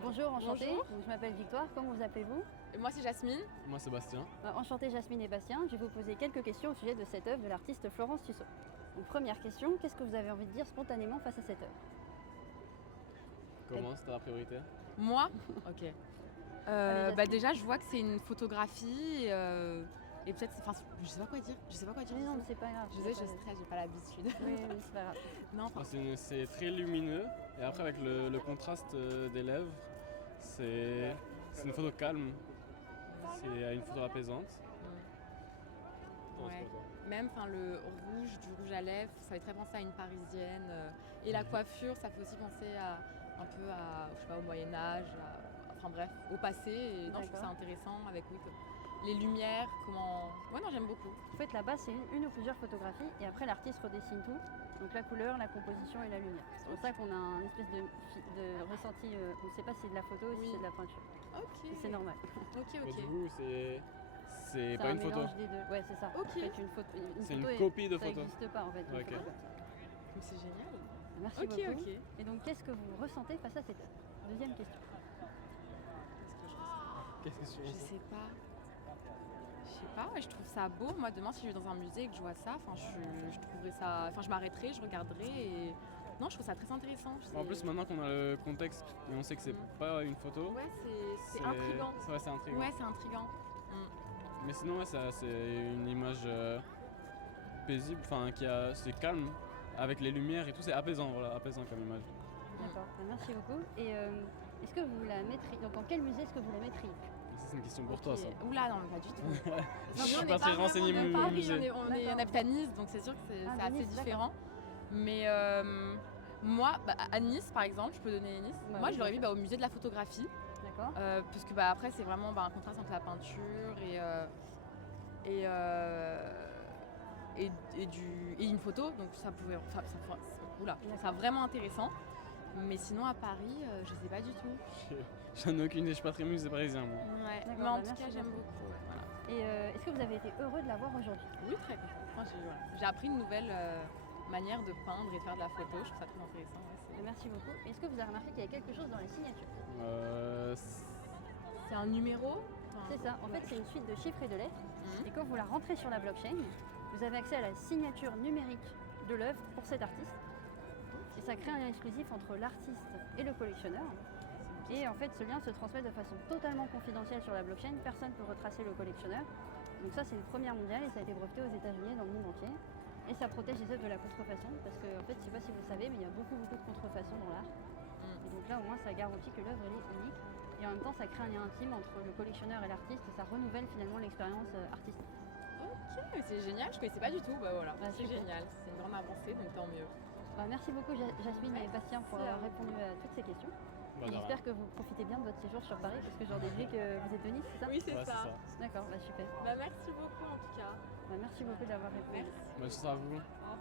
Bonjour, enchantée. Bonjour. Donc, je m'appelle Victoire. Comment vous appelez-vous? Moi, c'est Jasmine. Moi, Sébastien. Enchantée Jasmine et Bastien. Je vais vous poser quelques questions au sujet de cette œuvre de l'artiste Florence Tussaud. Donc, première question, qu'est-ce que vous avez envie de dire spontanément face à cette œuvre? Comment c'était la priorité? Moi Ok. Jasmine. Déjà, je vois que c'est une photographie et peut-être, enfin, je sais pas quoi dire. Mais non, mais c'est pas grave. Je sais, je stresse, j'ai pas l'habitude. Oui, oui, c'est pas grave. Non, enfin, C'est très lumineux et après avec le contraste des lèvres, c'est une photo calme, c'est une photo apaisante. ouais. Même le rouge, du rouge à lèvres, ça fait très penser à une parisienne. Et la coiffure, ça fait aussi penser un peu je sais pas, au Moyen-Âge, enfin bref, au passé. Et non, je trouve ça intéressant avec les lumières, comment. Ouais, non, j'aime beaucoup. En fait, là-bas, c'est une ou plusieurs photographies et après, l'artiste redessine tout. Donc, la couleur, la composition et la lumière. C'est pour ça qu'on a un espèce de ressenti. On ne sait pas si c'est de la photo ou si Oui. c'est de la peinture. Ok. C'est normal. Ok, Mais ok. du coup, c'est pas un une photo. mélange des deux. Ouais, c'est ça. Ok. En fait, une photo C'est une est- copie de ça photo. n'existe pas en fait. une Ok. photo. Mais c'est génial. Merci Ok, beaucoup. ok. Et donc, qu'est-ce que vous ressentez face à cette œuvre? Deuxième question. Qu'est-ce que je ressens Qu'est-ce que tu Je ressens? sais pas. Ouais, je trouve ça beau. Moi, demain, si je vais dans un musée et que je vois ça, je trouverais ça. Enfin, je m'arrêterai, je regarderai et. Non, je trouve ça très intéressant. En plus, maintenant qu'on a le contexte et on sait que c'est pas une photo, Ouais, c'est intriguant. Ouais, c'est intriguant. Ouais, c'est intriguant. Mais sinon, ouais, c'est une image paisible, enfin, c'est calme, avec les lumières et tout, c'est apaisant, voilà, apaisant comme image. D'accord, merci beaucoup. Et est-ce que vous la mettriez? Donc, en quel musée est-ce que vous la mettriez? Ça, c'est une question pour toi, ça. Oula, non, mais pas du tout. Je suis pas très renseigné on au musée. on habite à Nice, donc c'est sûr que c'est Ah, assez Nice, différent. Mais moi, à Nice, par exemple, je peux donner Nice. Bah Moi, oui, je l'aurais bien vu au musée de la photographie. D'accord. Parce que après, c'est vraiment un contraste entre la peinture et une photo. Donc ça pouvait. Oula, je trouve ça vraiment intéressant. Mais sinon, à Paris, je sais pas du tout. J'en ai aucune idée, je suis pas très musée parisien, moi. Ouais. D'accord, Mais en bah, tout merci cas, j'aime beaucoup. beaucoup. Ouais, voilà. Et est-ce que vous avez été heureux de la voir aujourd'hui? Oui, très bien. Enfin, j'ai appris une nouvelle manière de peindre et de faire de la photo. Je trouve ça très intéressant. Ouais, Merci beaucoup. Est-ce que vous avez remarqué qu'il y a quelque chose dans les signatures? c'est un numéro. C'est ça. En fait, c'est une suite de chiffres et de lettres. Mhm. Et quand vous la rentrez sur la blockchain, vous avez accès à la signature numérique de l'œuvre pour cet artiste. Et ça crée un lien exclusif entre l'artiste et le collectionneur. Et en fait, ce lien se transmet de façon totalement confidentielle sur la blockchain. Personne ne peut retracer le collectionneur. Donc ça, c'est une première mondiale et ça a été breveté aux États-Unis et dans le monde entier. Et ça protège les œuvres de la contrefaçon parce que, en fait, je ne sais pas si vous le savez, mais il y a beaucoup de contrefaçons dans l'art. Et donc là, au moins, ça garantit que l'œuvre elle est unique. Et en même temps, ça crée un lien intime entre le collectionneur et l'artiste et ça renouvelle finalement l'expérience artistique. Ok, mais c'est génial. Je connaissais pas du tout. Bah voilà, c'est super. génial. C'est une grande avancée, donc tant mieux. Merci beaucoup Jasmine et Bastien pour avoir répondu à toutes ces questions. Bah, Et de j'espère que vous profitez bien de votre séjour sur Paris parce que j'en ai vu que vous êtes de Nice, c'est ça? Oui, c'est Ouais, ça. c'est ça. D'accord, super. Bah merci beaucoup en tout cas. Merci beaucoup d'avoir répondu. Merci. Bah, c'est ça à vous. Au revoir.